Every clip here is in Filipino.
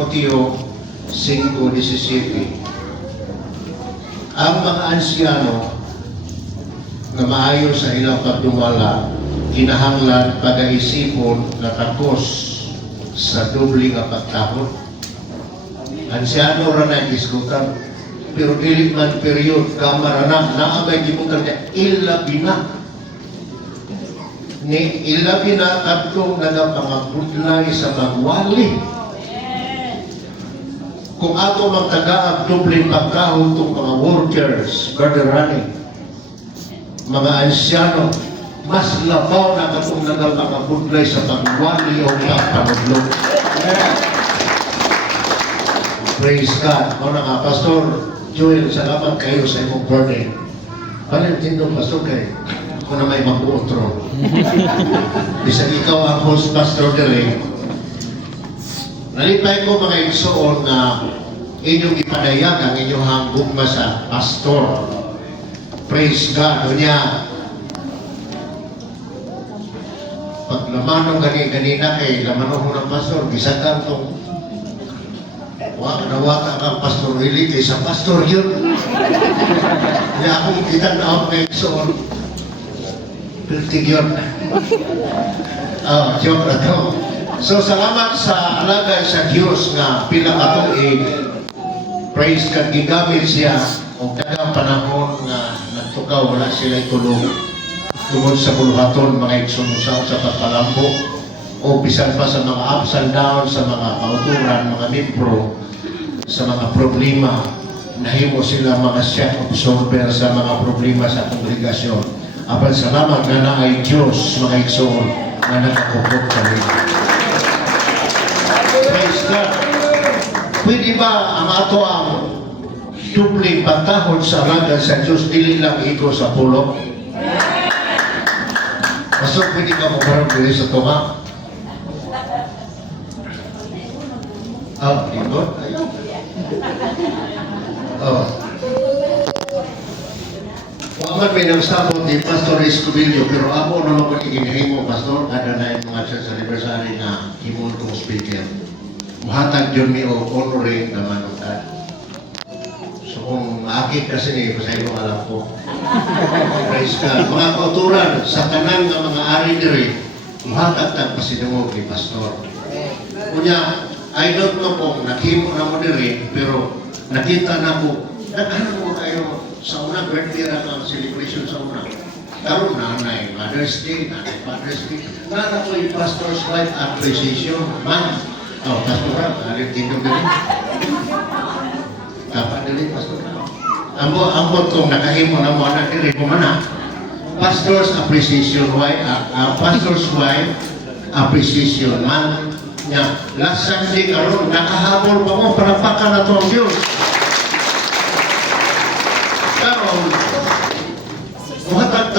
Timoteo 5:17. Ang mga ansyano na maayo sa ilang pagdumala, kinahanglan pag-aisipon na takos sa dubli nga pagtahod. Ansyano ra na isgutan, pero dili man period kamara na naabay gibutan niya ilabi na. Ni ilabi na kadtong nagapangabudlay sa magwali. Kung ato magtagaag dubling pagkahon itong mga workers, garderani, mga ansyano, mas labaw na katong nagapangabudlay sa pagwali o pagpanudlog. Praise God. Mga nga, Pastor Joel, salamat kayo sa imong burden. Valentino, Pastor, kayo. Ako na may mag-uotro. Bisag ikaw ang host, Pastor Derek. Nalipay ko mga igsoon na inyong ipadayag ang inyong hanggong sa Pastor. Praise God. O niya, pag lamanong ganina kay lamanong mo ng Pastor, bisagang itong waka kang Pastor Willie kay sa Pastor yun. Kaya akong kitang na ako ngayon soon. Piltig yun. Joke na to. So, salamat sa alagay sa Diyos nga pila katong praise kag gigamit siya o dagang panahon nga nagtukaw wala sila tulong tungod sa buluhaton mga igsunusaw sa pagpalambo o bisan pa sa mga ups and downs sa mga kauturan, mga membro, sa mga problema, nahimo sila mga shock absorber sa mga problema sa kongregasyon. Apan salamat na na ay Diyos, mga igsoon, na nakakupot kami. Praise God. Pwede ba ang ato ang dubling pagtahod sa ragal sa Diyos, dili lang iko sa pulo? Pasok, pwede ka magkaroon dili sa tunga? Lingkod? Huwag may nagsabot ni Pastor Escobillo, pero ako naman ko iginahimo, Pastor, kada na yung mga church anniversary na himon kong speaker. Muhatag yun mi o honoring naman o that. So kung maakit kasi ni, pasay mo alam ko. Praise God. Mga kauturan, sa kanan ng mga ari diri, muhatag tag pasinungog ni Pastor. Kunya, I don't know kung naghimo na mo diri, pero nakita na ko, nagkaroon mo kayo sa una, birthday na ang celebration sa una. Karoon nanay, Mother's Day, nanay, Father's Day. Nana ko yung Pastor's Wife Appreciation Month. Pastor Ram, halit tindog din. Kapan din, Pastor Ram. Ambot kong nakahimo na mo anak diri, kumana. Pastor's Appreciation Wife, Pastor's Wife Appreciation Month. Last Sunday karoon, nakahabol pa mo, panapakan na ito ang Diyos. Karoon, muhatag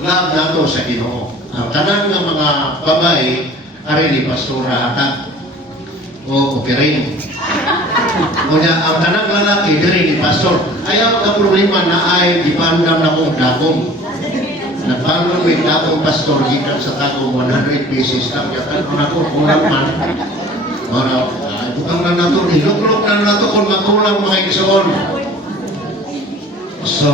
love na ito sa Ginoo. Ang tanan ng mga babae, ari ni Pastora Hatak, o Operin. Kanya, ang tanang lalaki, diri ni Pastor, ayaw na problema na ay ipandam na kong dagong. Nagpandam may dagong Pastor, gikan sa dagong 100 pieces lang. Yakan ko na ko, kulang man. Bukang na nato, iluklok na nato kung magulang mga igsoon. So,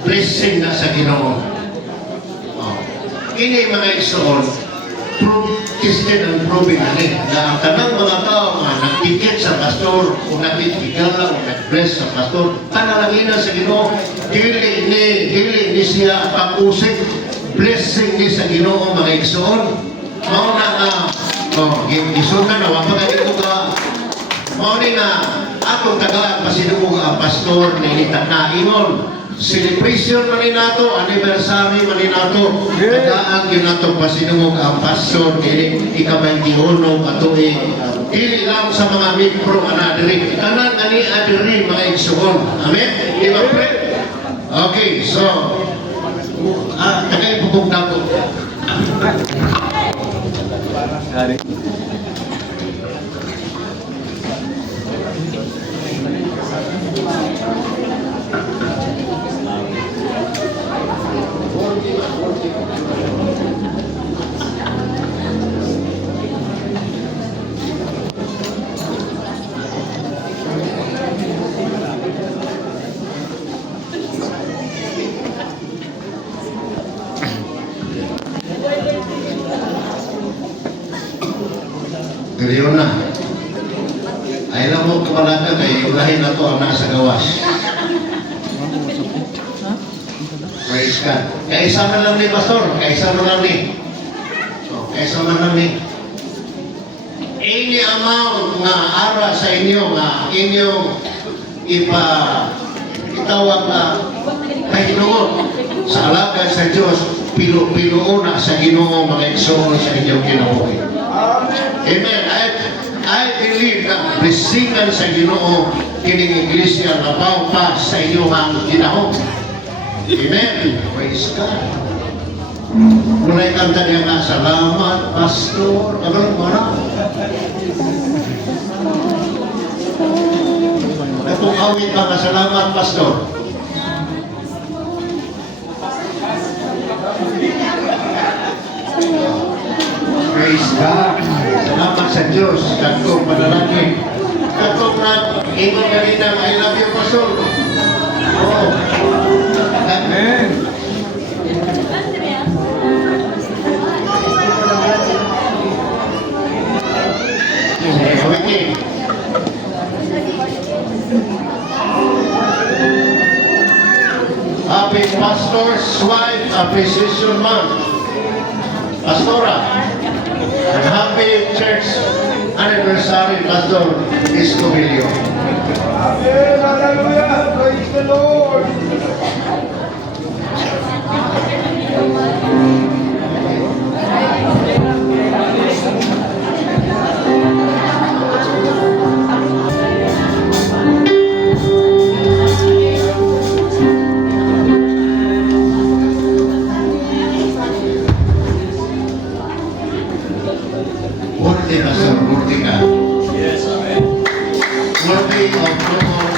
blessing na sa Ginoo. Kini mga igsoon, tested and proven na rin na ang tanang mga tao nga nagtikit sa pastor o nagtitigala o nag-bless sa pastor, panalangin na sa Ginoo, dili ni siya pag-usik, blessing ni sa Ginoo mga igsoon. Mauna nga, gisundan na, wapag ito ka, mauna nga, atong tagaan pasinugog ang pastor na initainaingon. Celebration man nato, anniversary man nato, tagaan yun nato pasinugog ang pastor, ika-21 katuig. Dili lang sa mga membro anadiri, kanan ani adiri mga igsoon. Amen? Di ba, pre? Okay, so, tagay bubog na po. Hari. Ngayon na. Ay lang mo kapalaga kay ulahin na to ang nasa gawas. Praise God. Kaisa na lang ni Pastor. Kaisa na lang ni. So, kaisa na lang ni. Any amount nga ara sa inyo nga inyong itawag na kahinuon sa alagad sa Diyos, pinuo na sa Ginoo mga igsoon sa inyong kinabuhi. Amen. I believe na blessingan sa Ginoo kining iglesia na pa sa inyo ang ginahon. Amen. Praise God. Muna'y kanta niya nga, salamat, Pastor. Agalang mo na. Itong awit mga salamat, Pastor. Praise God. Salamat sa Diyos. Katong panalangin. Katong ingon kanina, I love you, Pastor. Oh. Amen. Okay. Happy Pastor's Wife Appreciation Month. Pastora. And happy church anniversary, Pastor Escobilio. Amen. Hallelujah. Praise the Lord. Worthy, Pastor, worthy ka. Yes, amen. Worthy of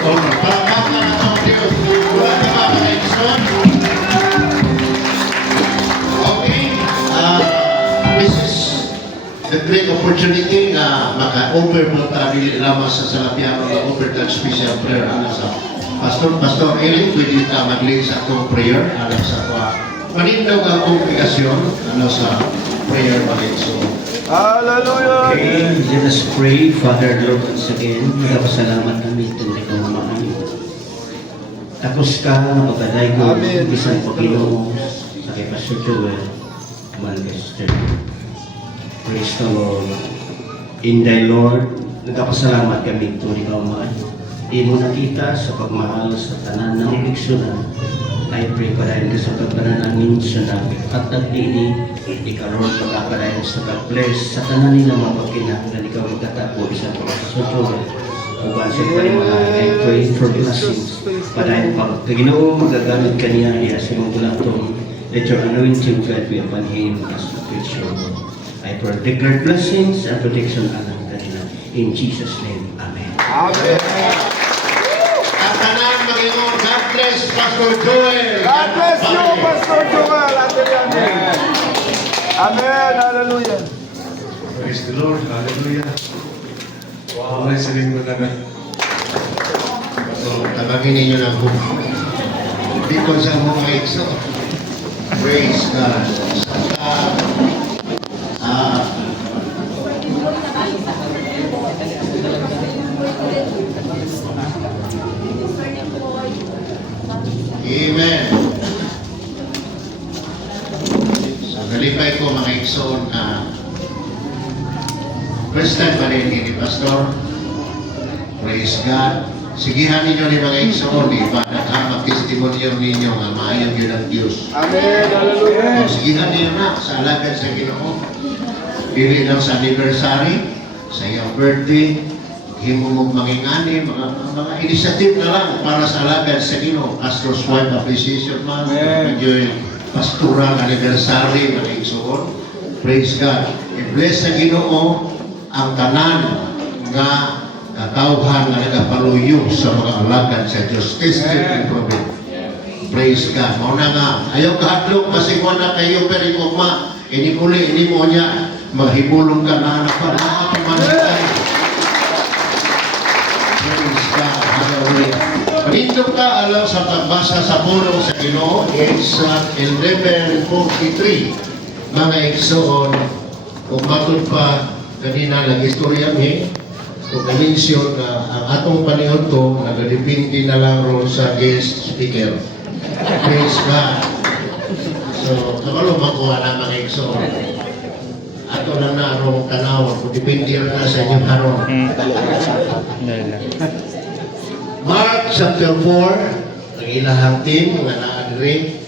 honor. Palakpakan na ito, Diyos. Wala ka ba, mga Edson? Okay. This is the great opportunity na maka-offer mo tayo lamang sa Salapiano na offer that special prayer alam sa Pastor Eli, pwede ka mag-lead sa itong prayer alam sa manindaw ang kongregasyon ano sa prayer mga Edson. Hallelujah. Okay, let us pray. Father, Lord, once again, nagpasalamat kami itong ikaw naman. Tapos ka, magaday ko, Amen. isang Panginoon sa kay Pastor Joel Manchester. Praise the Lord. In thy Lord, nagpasalamat kami itong ikaw naman. Imo nakita sa pagmahal sa tanan ng ibigsunan. I pray pa rin sa pagpananamin sa namin at nagdini ikaroon pagkakarayan sa pag-bless sa tanan nila mga pagkinahanglan ikaw magkatapo isang pagkasuturan uban sa rin mga I pray for blessings padayon pagkaginoo magagamit kaniya niya sa mga bulatong let your anointing God be upon him as a preacher. I pray declare blessings and protection alam kanila in Jesus name. Amen. Amen. At tanan Panginoon, God bless Pastor Joel. God bless you, Pastor Joel. Amen. Amen. Hallelujah. Praise the Lord. Hallelujah. Wow. Siling mo na. So, tabangin ninyo ng book. Bikon sa mga ikso. Praise God. Amen. So, nalipay ko mga iksoon na first time pa rin ni Pastor. Praise God. Sigihan ninyo ni mga iksoon, di ba? Naghamag testimonyo ninyo nga maayong yun ang Diyos. Amen. Hallelujah. So, sigihan ninyo na sa alagad sa Ginoo. Dili lang sa anniversary, sa iyong birthday, himo mong mangingani, mga initiative na lang para sa alagad sa Ginoo. Pastor's Wife Appreciation Month, Amen. yung pastoral anniversary ng igsoon. Praise God. I-bless sa Ginoo ang tanan nga katawhan nga nagapaluyo sa mga alagad sa Diyos. Tested and proven. Praise God. Mauna nga. Ayaw kahadlok kasi kung na kayo perikoma. Inikuli, ini mo niya. Maghibulong ka na anak pa. Nakapamanitay. Praise God. Hallelujah. Manindog ka alam sa pagbasa sa pulong sa Ginoo. It's 11:43. Mga igsoon. Kung matod pa kanina nag-istorya mi. Kung na-mention na ang atong panihon to, nagadipindi na lang ron sa guest speaker. Praise God. So, kabalo makuha na mga igsoon. Ato lang na arong tanaw, kung dipindi rin na sa inyong haron. Mark chapter 4, ang ilahang team, mga naadiri,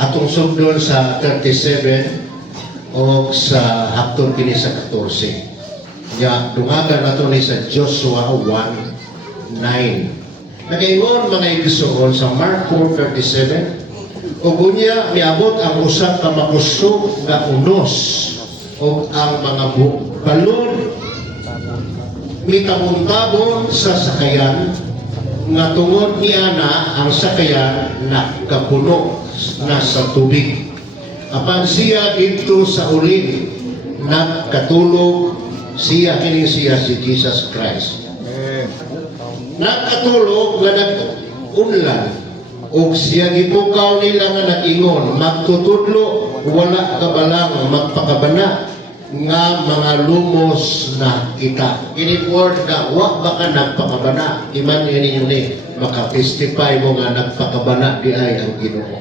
atong sugdon sa 37 o sa hapton kini sa 14. Ya, dungagan nato ni sa Joshua 1:9. Nagaingon mga igsoon sa Mark 4:37, ug unya miabot ang usa ka makusog nga unos ug ang mga balon mitabon-tabon sa sakayan nga tungod niya na ang sakayan nakapuno na sa tubig. Apan siya dito sa ulin nagkatulog siya kini siya si Jesus Christ. Nagkatulog nga nag-unlan ug siya gipukaw nila nga nag-ingon magtutudlo wala ka balang magpakabana nga mga lumos na kita. Ini word na wa ba ka nagpakabana iman ninyo ni makatestify mo nga nagpakabana di ay ang Ginoo.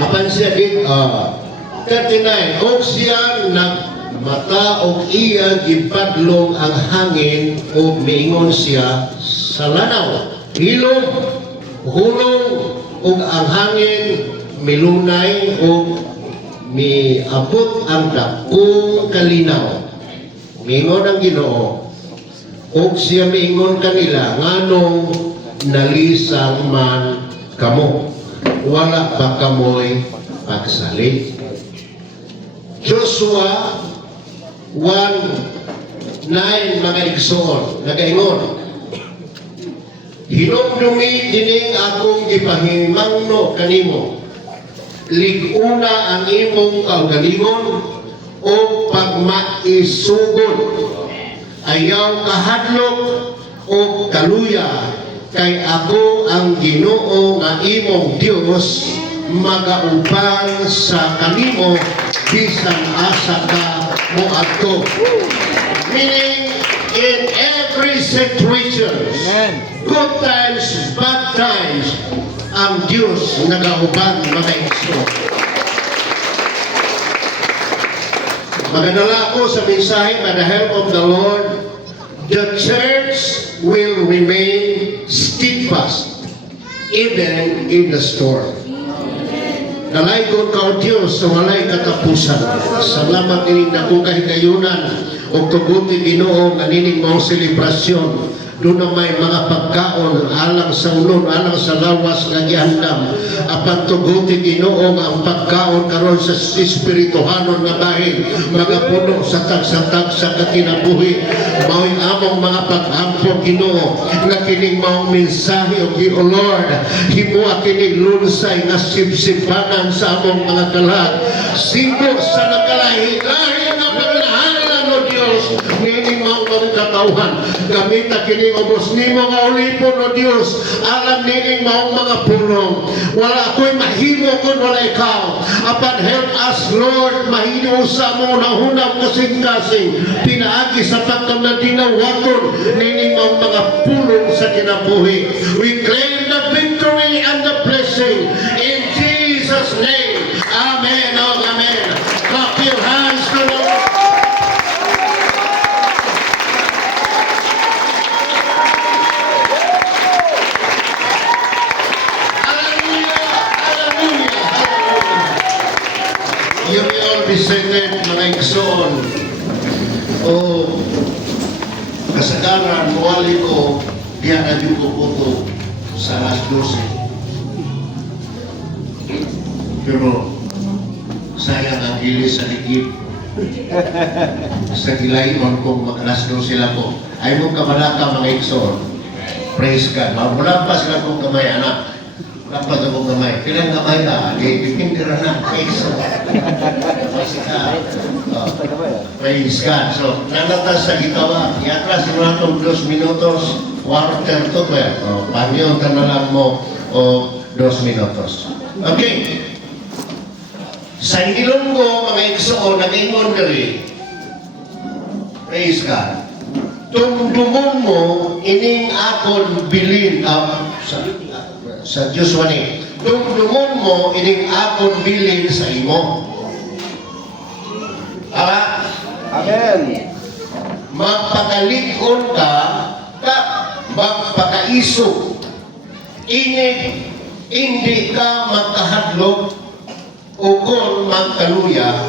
Apan siya 39 og siya nagmata og iya gipadlong ang hangin og miingon siya sa lanaw hilom hulong og ang hangin milunay og miabot ang dakong kalinaw. Miingon ang Ginoo og siya miingon kanila nganong nalisang man kamo wala ba kamoy pagsalit. Joshua 1:9 mga igsoon nagaingon hinumdumi kining akong gipahimangno kanimo liguna ang imong kaugalingon o pagmaisugod ayaw kahadlok o kaluya kay ako ang Ginoo nga imong Dios magaubang sa kanimo bisan asa ka moadto. Meaning in every situation, good times, bad times, ang Diyos nagaubang mga igsoon. Magadala ako sa mensahe by the help of the Lord. The church will remain steadfast even in the storm. Nalaygon ka o Diyos sa walay katapusan. Salamat ining dako kahigayunan o tuguti Ginoo nga nining mga selebrasyon. Doon na may mga pagkaon alang sa ulon, alang sa lawas nga gihandam. Apan tuguti Ginoo nga ang pagkaon karon sa espirituhanon nga bahin magapuno sa tag-sa kakinabuhi. Mao'y among mga pag-ampo Ginoo nga kining maong mensahe o O Lord, himuha kining lunsay nga sibsibanan sa among mga kalag. Sibo sa nakalahi-lahi nga paglahanan o Diyos nining maong mga katauhan. Gamita kining ubos nimo nga ulipon o Diyos alam nining maong mga pulong. Wala ako'y mahimo kung wala ikaw. Apan help us Lord mahino sa mo na hunang kasing-kasing pinaagi sa takam na dinawaton nining maong mga pulong sa kinabuhi. We claim the victory and the blessing in Jesus' name. Amen. Oh, amen. Clap your hands to the Lord. You may all be seated, mga igsoon. O kasagaran, muwali ko, diya na yung kukuto sa alas 12. Pero sayang ang gilis sa ligid. Sa gilayon kung mag-alas 12 sila ko. Ay mong kamalaka mga igsoon. Praise God. Mabulang pa sila kong kamay anak. Dapat ako gamay. Pilang gamay na, dipindira na. Praise God. So, nanatas sa gitawa. Yatras mo na itong 2 minutos, quarter to 12. Panyo, tanalan mo o 2 minutos. Okay. Sa ingilong ko, mga igsoon, nag-ingon dali. Praise God. Tumdumon mo, ining akon bilin sa Diyos wani. Tumdumon mo, ining akon bilin sa imo. Amen. Magpakalikon ka, magpakaiso. Hindi ka magkahadlok o kung magkaluya,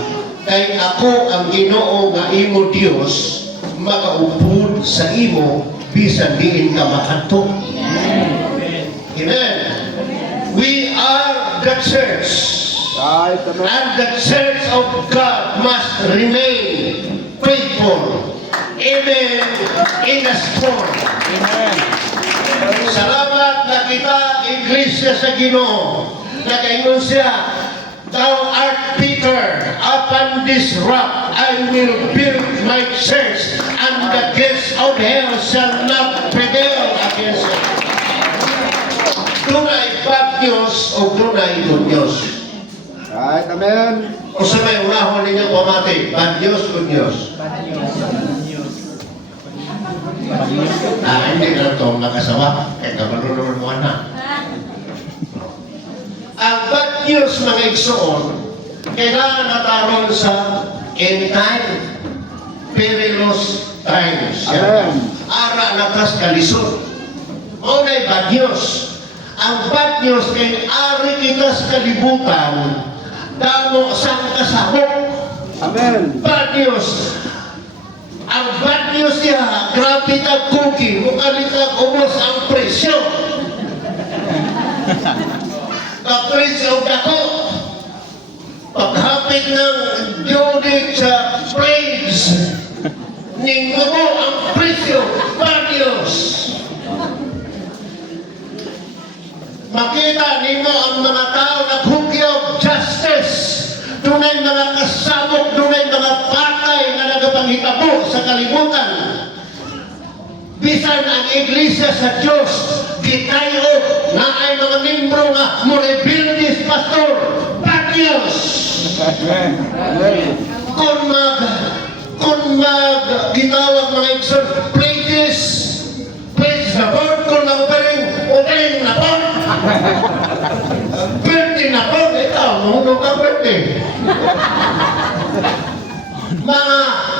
kay ako ang Ginoo nga imo Dios, makaupod sa imo, bisan diin ka makadto. Amen. We are the church. Right, amen. And the church of God must remain faithful. Amen. In the storm. Amen. Salamat na kita, Iglesia sa Ginoo. Nakaingon siya, Thou art Peter, upon this rock I will build my church, and the gates of hell shall not prevail against it. Tunay bad news o tunay good news? Right, amen. O sa may unahon ninyo pamati, bad news, good news? Hindi na ito makasawa. Kaya kamalulunod mo na. Ang bad news, mga igsoon, kailangan nataron sa end time, perilous times. Amen. Ara natas kalisod. O na'y bad news. Ang bad news kay ari kita sa kalibutan, damo sang kasabok. Amen. Bad news. Ang bad news niya, grabe ka cookie, mukha ka umos ang presyo. Kapresyo ako. Paghapit ng Judith sa praise, ningmo mo ang presyo, bad news. Makita nimo ang mga tao naghugyog justice. Dunay mga kasabok, dunay mga patay na nagapanghitabo sa kalibutan. Bisan ang Iglesia sa Diyos, gitayo na ay mga membro nga morebildis pastor, bad news. Amen. Kung gitawag mga igsoon, praise the Lord, kung opening na po. Birthday na po, ikaw, nung ka birthday.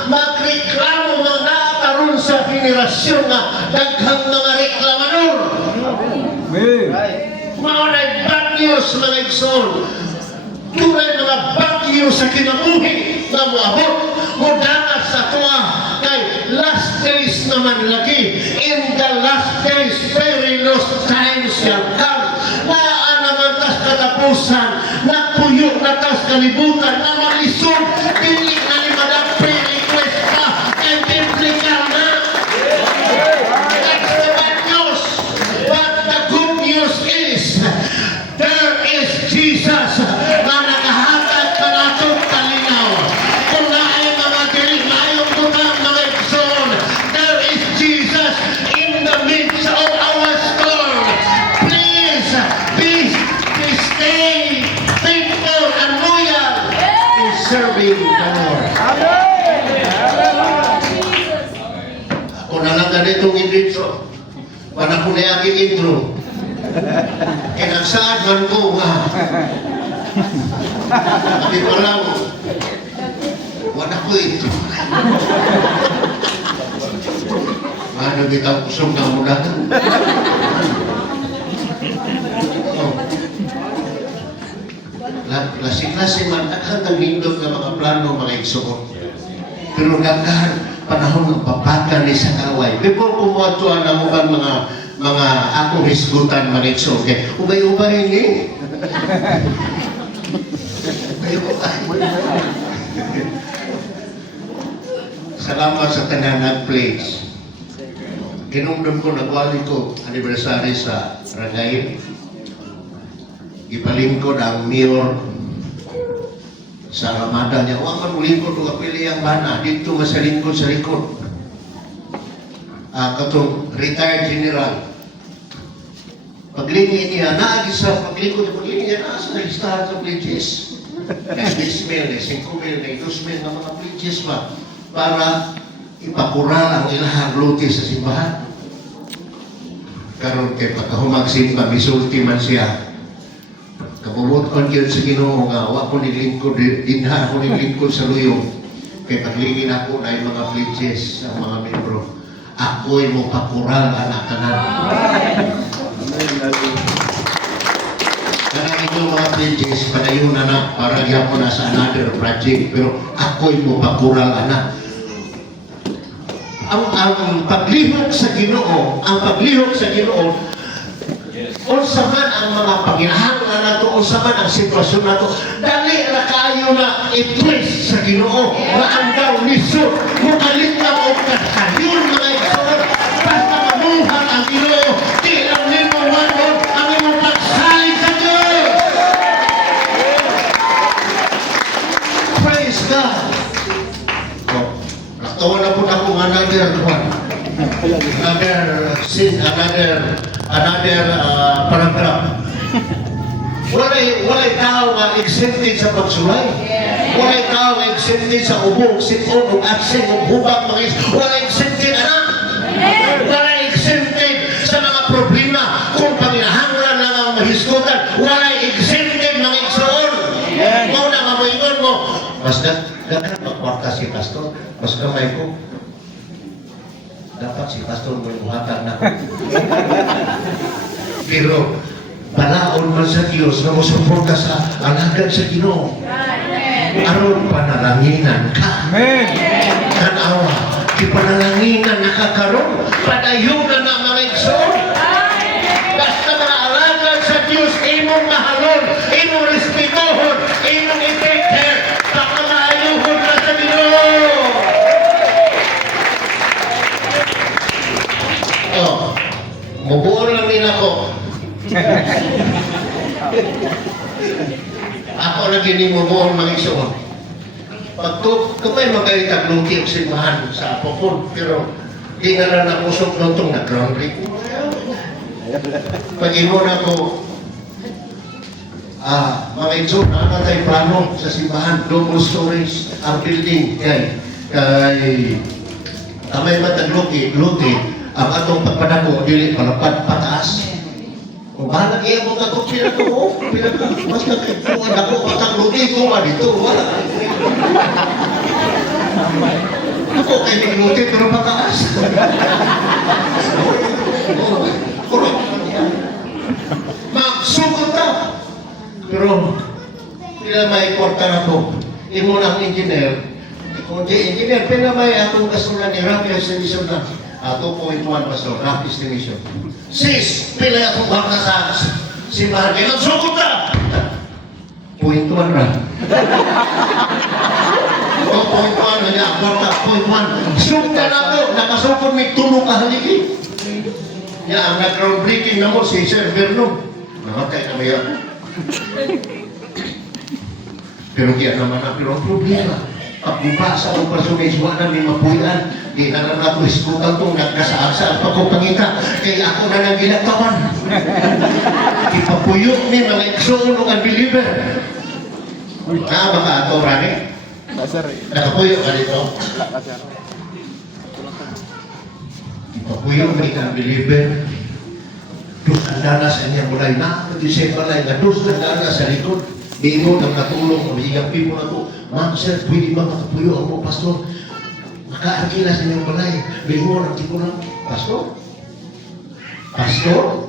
Magreklamo mga nakakaroon sa henerasyon na daghang mga reklamador. Amen. Mga bad news, mga igsoon. Tunay mga bagyo sa kinabuhi na moabot, mudangat sa tuwa, kay last days naman lagi. In the last days, perilous times shall come. Naan naman tas katapusan, nagpuyo na tas kalibutan, na malisod, dili na ni Madam pre-request pa, and biblical na. That's the bad news. But the good news is, there is Jesus na nakahatag ka natong kalinaw. Kung naay mga dili, mayong butang mga igsoon, there is Jesus in the midst of our storm. Please, stay faithful and loyal in serving the Lord. Ako na lang ganitong intro. Panahon na aking intro. Kinagsaan man ko nga. Sabi ko lang, wala ko ito. Ano bitang kusong na muna? Klase-klase man, nakakang nindot ng mga plano, mga igsoon. Pero nagkahan, panahon ng papakan ni sa kaway. Before kumuatuan ang mga akong hisgutan, mga igsoon. Ubay-ubay ni. Salamat sa tanan nag-place. Kinumdum ko, nagwali ko, anniversary sa Rangay. ipalingkod ang mayor sa Ramada niya. Huwag man mulingkod o kapili ang bana. Dito nga sa lingkod sa likod. Katong retired general. Paglingi niya, naagi sa paglingkod, paglingi niya, nasa listahan sa pledges. May 6 mil, may 5 mil, may 2 mil na mga pledges ba? Para ipakural ang ilahang luti sa simbahan. Karon kay pagkahumagsimba, misulti man siya. Kabulot kon yun sa Ginoo nga, wa ko niglingkod, dinha ko niglingkod sa luyong. Kay paglingin ako na yung mga pledges, ang mga membro. Ako'y mo pakural anak tanan. Karang inyong mga pledges, padayon na para gyapon na sa another project. Pero ako'y mo pakural anak. Ang paglihok sa Ginoo, unsa man ang mga panginahanglan nato, unsa man ang sitwasyon nato, dali ra kayo na i-twist sa Ginoo nga ang daw lisod mukalit lang og kasayon mga igsoon basta mamuhat ang Ginoo di lang nimo manod ang imong pagsalig sa Dios. Praise God. Nakatawan na po na kung another paragraph. Walay tao nga exempted sa pagsulay. Walay tao nga exempted sa ubog, sipon, o absent, o hubag, walay exempted, anak. Walay exempted sa mga problema kung panginahanglan na ang mahiskutan. Walay exempted mga igsoon. Mau na mamoingon mo. Mas dapat magkwarta si pastor. Mas kamay ko. Dapat si pastor mo ibuhatan na. Pero palaon man sa Diyos na musuporta sa alagad sa Ginoo. Aron panalanginan ka. Amen. Tanawa, di panalanginan nakakaroon. Padayunan na mga igsoon. Basta mga alagad sa Diyos, imong mahalon, imong respetohon, imong i-take care, baka maayuhon na sa Ginoo. Oh, mubuon lang din ako. Ako lagi ni mubuon mga igsoon. Pag kumay magkalitagluti ang simbahan sa Apokon, pero di nga na napusok nung nag-groundbreak. Pag imo na ko, mga igsoon, nakatay plano sa simbahan, double stories, ang building, kay kamay matagluti, ang atong pagpadako, dili palapad pataas. Kung bahala iya mo ka kung pinatuo, basta kung ako patagluti ko dito, wala. Ako kay nagluti pero pataas. Magsugod na. Pero, pila may kwarta na to. Imo ng engineer, kung di engineer, pila may atong kasulan ni Rafi Estimation na. 2.1 pastor, rough estimation. 6, pila akong baka sa simbahan. Kaya nagsugod na! 0.1 ra. 2.1 na niya, 0.1. Sugod na lang to, nakasugod may tulong kahaligi. Ang nag-groundbreaking na mo si Sir Verno. Namatay kami yan. Pero kaya naman ang problema. Pagbupa sa akong personiswa na may mapuyan, di na naman ako iskutan kung nagkasaasa at pagkupangita, kaya ako na nang ginagtawan. Ipapuyok ni mga igsoon o unbeliever. Baka ato, Rani? Nakapuyok ka dito? Ipapuyok ni unbeliever. Dus ang dana sa inyong mulay na, pati siya palay na dus ang dana sa likod. Di mo nang natulong, mahigampi mo na to. Ma'am, sir, pwede ba makapuyo ang mo, pastor? Makaangkila sa inyong balay. Di mo nang tipo lang, pastor? Pastor?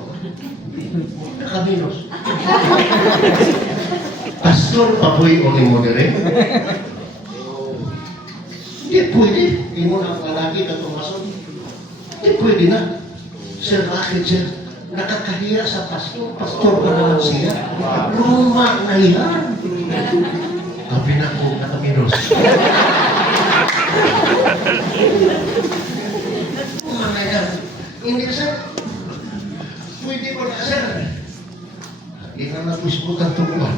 Nakaminos. Pastor, papuyo ni mo dire? Hindi pwede. Di mo nang lalaki na tumason. Hindi pwede na. Sir, bakit, sir? Nakakahiya sa pastor. Pastor pa naman siya. Luma na yan. Kapi na ko, nakaminos. Luma na yan. Hindi, sir. Pwede ko na, sir. Hindi na na nakusputan tumuan.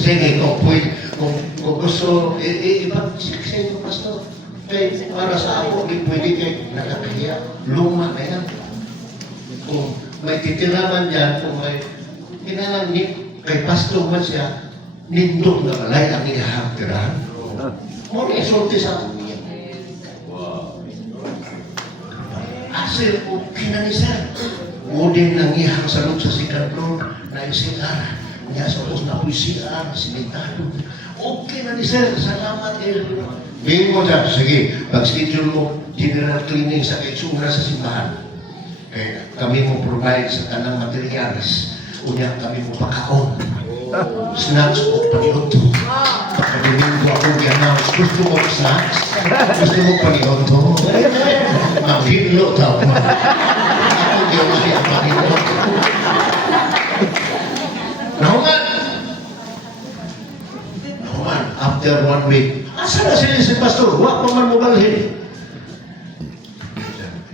Sige, kung gusto, ipag-siksin mo, Pastor. Kaya para sa ako, di pwede kayo nakakahiya. Luma na yan. Kung may titiraman dyan, kung may kinalang kay Pastor man siya, nindong na balay ang ikahagtirahan. Mo na isulti sa akin niya. Asir, okay na ni Sir. Udin nang ihang salot sa sikadron na isigar. Niya sa os na puisiar, sinitado. Okay na ni Sir, salamat. Bingin mo dyan, sige, pag-schedule mo, general cleaning sa kaitsura sa simbahan. Kaya kami mo provide sa kanang materials. Unya kami mo pakaon. Snacks o panihonto. Pagkabiling ko ako i-announce, gusto mo snacks? Gusto mo panihonto? Mabilo daw. Ako di ako siya panihonto. Nahuman! Nahuman, after 1 week, asa na sila si Pastor? Huwag pa man mo balhin.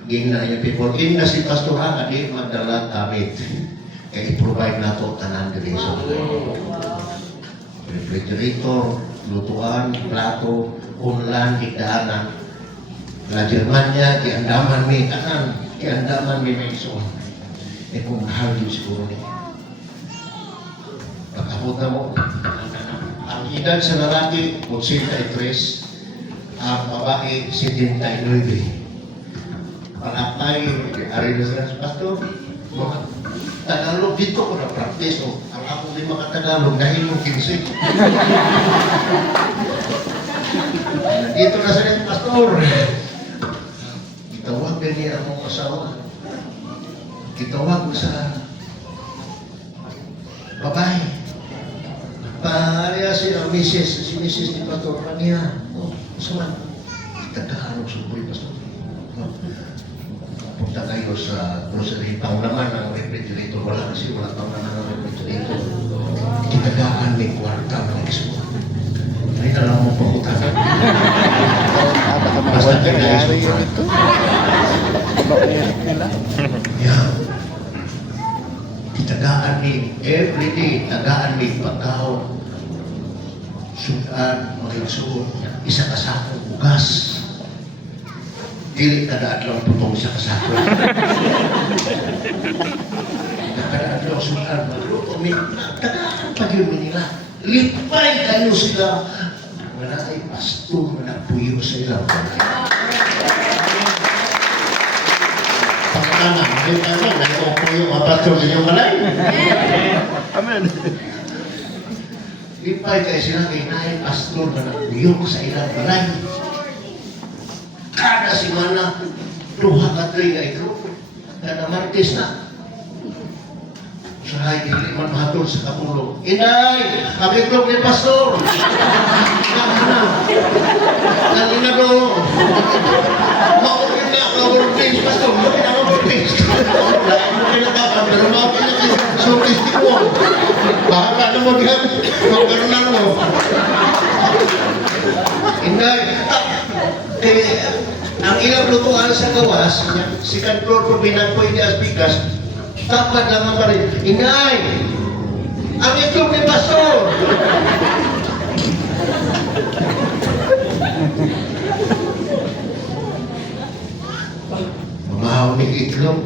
Ging na yung people, ging na si Pastor Hanga, di magdala gamit. Kaya i-provide na ito tanan diri sa refrigerator, lutuan, plato, unlan, igdaanan. Na Germania, kiandaman may tanan, kiandaman may maison. E kung mahal yun siguro niya. Pagkabot na mo, ang edad sa lalaki, 83, ang babae, 79. Pangapay, ari na sila sa Pastor, mga Tagalog dito ko na-practice. Ang ako din mga Tagalog dahil yung 15. Dito na sila, Pastor. Itawag din niya ang mga asawa. Itawag sa babae. Pareha si Mrs. ni Pastor Pania. Saan? Itagkahanong subuhi, Pastor. Punta kayo sa grocery, panglaman ng refrigerator. Wala kasi, wala panglaman ng refrigerator. Kitagaan may kwarta ng expo. Ay, na lang mo pangutanan. Basta kaya expo. Yan. Kitagaan ni, everyday, tagaan ni pagkaon. Sudan, magigsuon. Isa kasakong bugas. Dili kadaan lang putong siya kasako. Nakadaan lang sudan, magluto, kadaan pa yun nila. Lipay kayo sila. Wala ay pastor na puyo sa ilang. Pangalaman, may tanong, nag-puyo ang pastor sa inyong malay. Amen. Lipay kayo sila kay naay pastor na puyo sa ilang malay. Kada semana, 2 ka 3 ka ito. Kada Martes na. Sahay, hindi man mahatol sa kapulong. Inay! Ang itlog ni Pastor! Kaya na. Kanina doon. Makulit na ang overpage, Pastor. Makulit na ang overpage. Lahat mo kinakapan, pero makulit na yung testigo. Baka na mo diyan. Kung gano'n na mo. Inay! Ang ilang lutuan sa gawas, si Kantor ko binagpoy ni Asbigas, dapat lang pa rin, Inay! Ang itlog ni Pastor! Mamahaw ni itlog,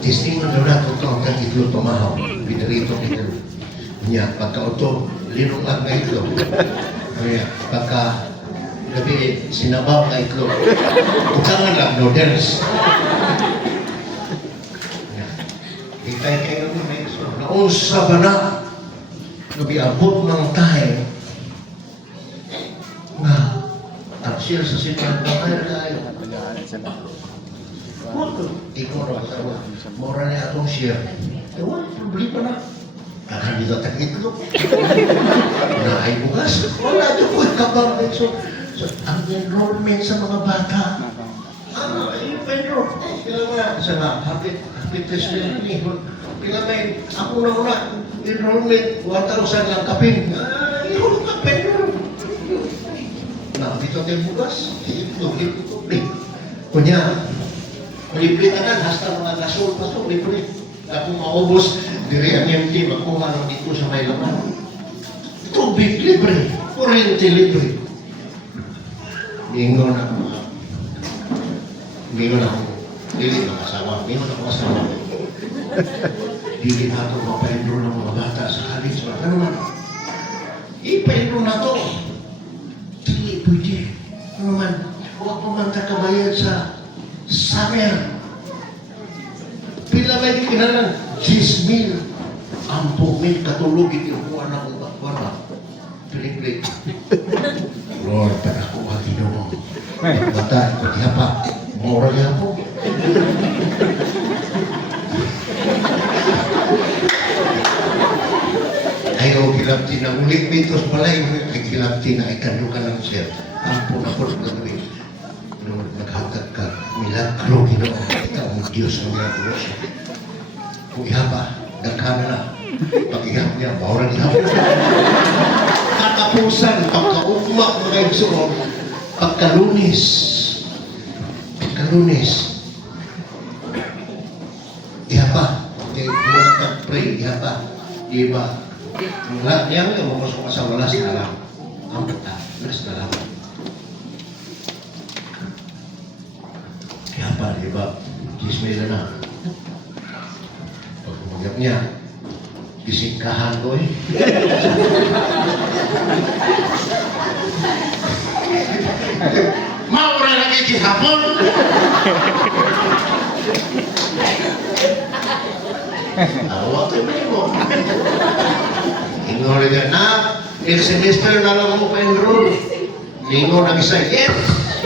testing mo na ito ang itlog pamahaw, pinarito itlog. Niya, pagka-auto, linungag na itlog. Kaya, pagka gabi, sinabaw na itlog. Utangan lang, noodles. Itay kayo ng may iso. Naunsa ba na? Gabi, abot ng tayo na tapsir sa silang bakay tayo. Ikaw na kasawa. Mura na atong share. Ewan, problema na. Akan dito tag-itlog. Na ay bukas. Wala ito po ikabang so, ang enrollment sa mga bata. Yung enroll. Kaya nga, sa nga, happy testimony ni. Kaya may, ako na una, enrollment, 1,000 lang kapin. Ihulog kapin. Na, dito tayo bukas. Itlog. Kunya, Libre tanan, hasta mga gasol pa to, libre. Ako maubos, dire ang empty, makuha lang dito sa may laman. Tubig libre, kuryente libre. Mingon ako mga, mingon ako, dili mga asawa, mingon ako asawa. Dili na ito mapaenro ng mga bata sa college. Ano man? Ipaenro na ito. Dili pwede. Ano man? Huwag pa man takabayad sa summer. Pila may kinalang 10,000. Ampok may katulog itinukuha na kong bakwana. Pilik-pilik. Lord, ako ang Ginoo. Bata, pati pa. Mura niya po. Ayaw kilapti na ulit mitos pala yung ay kilapti na ikando ka lang sir. Ampun ako na gawin. Nung naghatag ka, milagro, Ginoo. Ito ang Diyos ng milagro siya. Kung ihapa, daghan na. Pag-ihap niya, bawang ihap. Katapusan, pagkaugma, mga igsoon, pagkalunis. Pagkalunis. Ihapa. Okay, kung nag-pray, ihapa. Diba? Lahat niya nga, mamasok ka sa wala sa alam. Ang bata, wala sa alam. Ihapa, diba? Gismila na. Pag umagap niya, kisingkahan ko eh. Maura lagi kihapon! Awa ko yung mo. Ingol ka na, next semester na lang mo pa-enroll. Lingo ng isa, yes!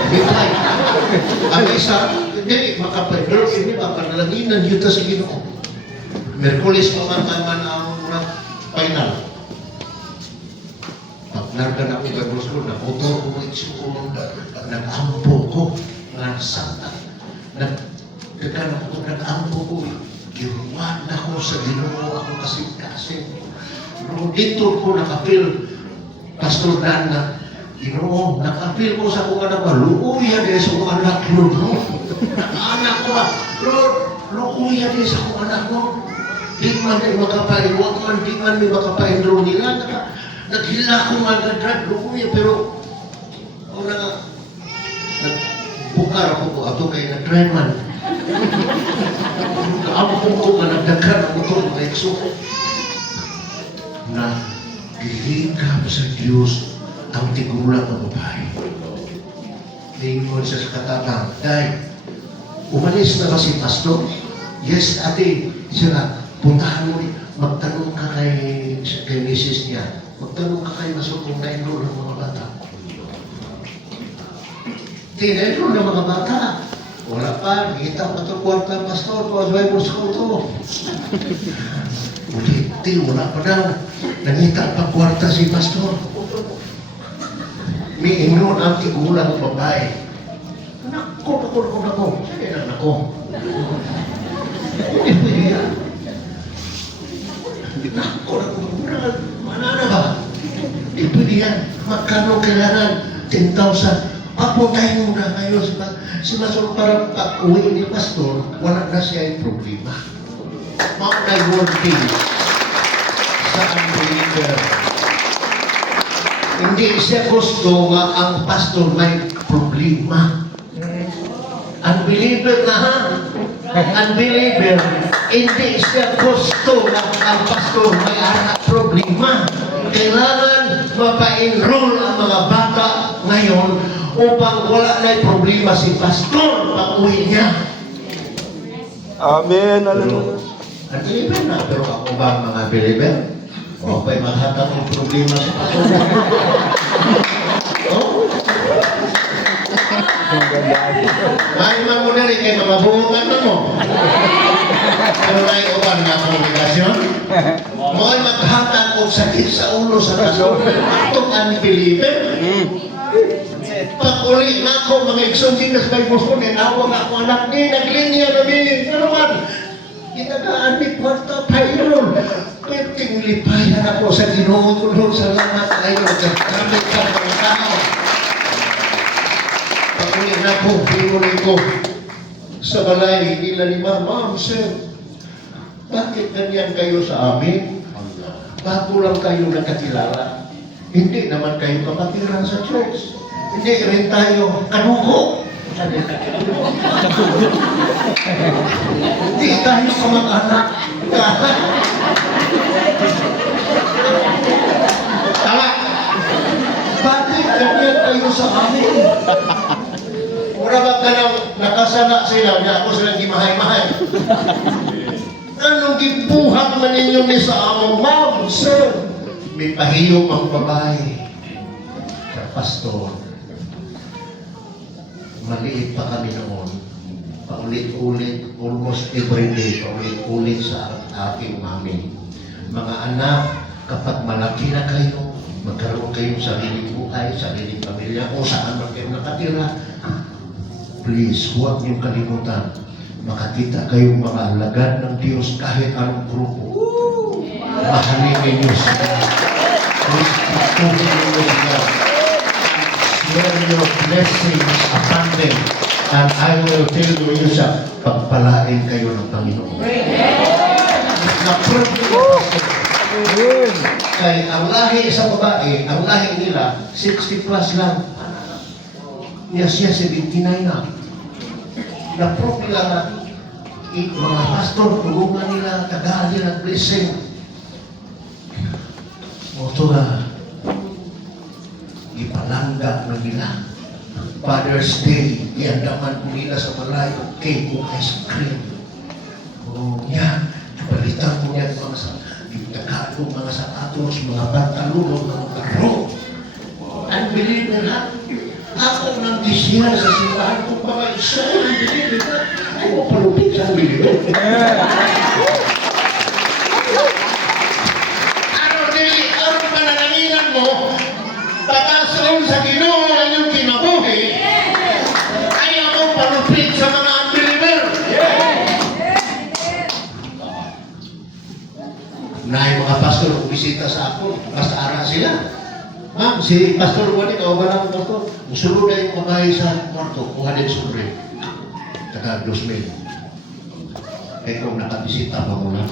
Bigay. Ang isa, hindi, makapa-enroll, hindi ba, panalaginan yun sa Ginoo. Merkulis pa man ang final. Pag-narga na ako sa school, nakutor ko mo school, nag-ampo ko, nasakta. Nag-ampo ko, giruan ako sa Ginoo, ako kasing-kasing. Nung dito ko nakapil, Pastor Dan na, Ginoo, nakapil ko sa kong anak, luuya din sa kong anak, Lord, no? Anak ko, Lord, luuya din sa kong anak, no? Di man ay makapain, huwag man, di man may makapain doon nila. Naghila ko magadrag, lukuya, pero wala nga, nagbukar ako po, ato kay nag-try man. Kaampo ko nga nagdagan ako ito, mga ekso. Na gilikap sa Diyos ang tigulang ng babae. Tingin siya sa katanang, dahil umalis na ba si Pastor? Yes, ate, siya na, puntahan mo, magtanong ka kay misis niya. Magtanong ka kay Pastor kung na-enroll ng mga bata. Tina-enroll ng mga bata. Wala pa, kita pa ito kwarta, Pastor, kung Bible school to. Ulit, wala pa daw. Nangita pa kwarta si Pastor. May enroll ang tigulang ng babae. Nako. Sige na, nako. Hindi pwede yan. Nako, mana na ba? Hindi pwede yan. Magkano kailangan? 10,000. Papuntahin mo na ngayon si Pastor para pag-uwi ni Pastor, wala na siya yung problema. Mount Worthy sa unbeliever. Hindi siya gusto nga ang Pastor may problema. Unbeliever na ha? Unbeliever, hindi siya gusto na ang Pastor may problema. Kailangan mapa-enroll ang mga bata ngayon upang wala na problema si Pastor pag-uwi niya. Amen. Hallelujah. Unbeliever na, pero ako ba mga believer? O ba'y maghatag ng problema sa Pastor? Oh? Ay, mo na rin kayo mabungan na mo. Pero naiuban na komunikasyon. Mo'y maghatag o sakit sa ulo sa Pastor. Itong unbeliever. Pag-uli na ako, mga exotic na sa Bible school, ninawag ako anak ni, naglinya na ni, ano man, ginagaan ni kwarta, payron. Pwedeng lipayan ako sa Ginoo, sa lahat tayo, nagkakamit ka ng tao. Pag-uli na ako, pinuli ko, sa balay nila ni Ma'am, sir, bakit ganyan kayo sa amin? Bago lang kayo nakakilala. Hindi naman kayo kapatiran sa church. Hindi rin tayo kanuko. Hindi tayo kamag-anak. Tama. Bakit ganyan kayo sa amin? Mura ba ka nang nakasana sila na ako silang gimahay-mahay? Anong gibuhat man ninyo ni sa among ma'am, sir? May pahiyong ang babae. Sa pastor, maliit pa kami noon. Paulit-ulit, almost every day, paulit-ulit sa aking mami. Mga anak, kapag malaki na kayo, magkaroon kayong sariling buhay, sariling pamilya, o saan man kayo nakatira, please, huwag niyong kalimutan, makakita kayong mga alagad ng Diyos kahit anong grupo. Mahalin ninyo sila. Please, patuhin ninyo sila. Swear your blessings upon them. And I will tell you sa pagpalain kayo ng Panginoon. Kaya ang lahi sa babae, ang lahi nila, 60 plus lang. Siya 79 na. Na-prove nila na mga pastor, tulungan nila, tagahan nila, blessing. O ito na, ipalangga na nila. Father's Day, iandaman po nila sa balay, cake o ice cream. O yan, palitan po yan mga sapatos, mga pantalon, mga karo. Unbelievable ha? Ako nang disyan sa simbahan ko mga isa, unbelievable ha? Ako palupit sa unbelievable. Ano panananginan mo, patasoon sa Ginoo ang iyong kinabuhi, ay ako palupit sa mga unbeliever. Naay mga pastor, bisita sa ako, basta ara sila. Ma'am, si Pastor Wani, kauban ang pastor, usulod na yung babae sa kwarto, kuha din sobre. Taka 2,000. Eh kung nakabisita pa muna.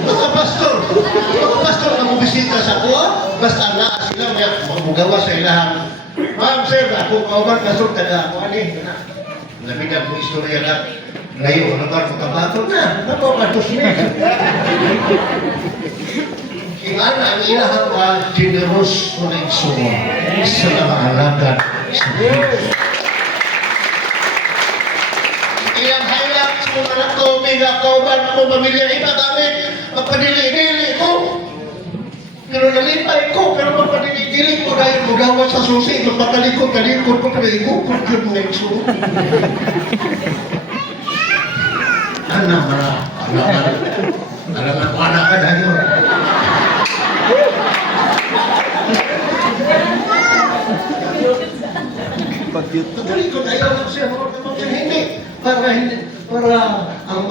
Mga pastor na bubisita sa kuha, basta na sila, magawa sa ilahan. Ma'am, sir, ako kauban, pastor, taga ako, ani, nabigyan mo istorya na ngayon, naman ko kabato na, napapatos niya. Ingana ang ilahang mga generous mga igsoon sa mga alagad sa Diyos. Ilang highlight sa mga anak ko, may nakauban mo, pamilya, iba kami, magpadili-dili ko. Pero nalipay ko, pero magpadili-dili ko dahil magawa sa susi, magpatalikod-talikod ko, pero ikukot yun mga igsoon. Alam ko anak ka dahil. Talikod ayaw lang siya, hindi. Para ang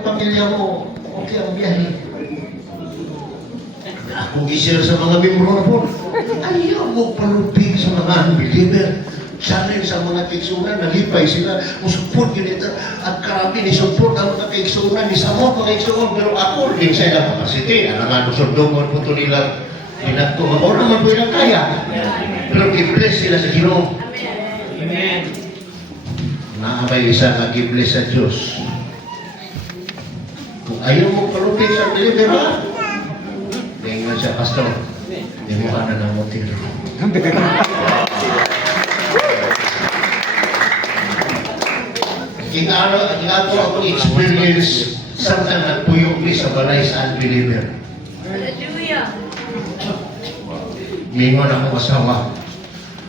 pamilya mo, okay ang biyahe. Akong i-share sa mga membro na po, ayaw mo palupig sa mga unbeliever. Sanay sa mga kaigsunan, nalipay sila, musupod yun ito, at karami ni support ang mga kaigsunan, ni samot mga kaigsunan, pero ako, din sa ilang kapasiti, ang nga nusundungan po ito nila, pinagto, o naman po ilang kaya, pero i-bless sila sa Ginoo. Amen. Naabay isa na i-bless sa Diyos. Kung ayaw mo palupit sa deliver, tingnan siya, pastor, hindi mo ka na ng motiro. Inato ako experience samtang nagpuyok ni sa balay sa unbeliever. Hallelujah. Mingon ako asawa.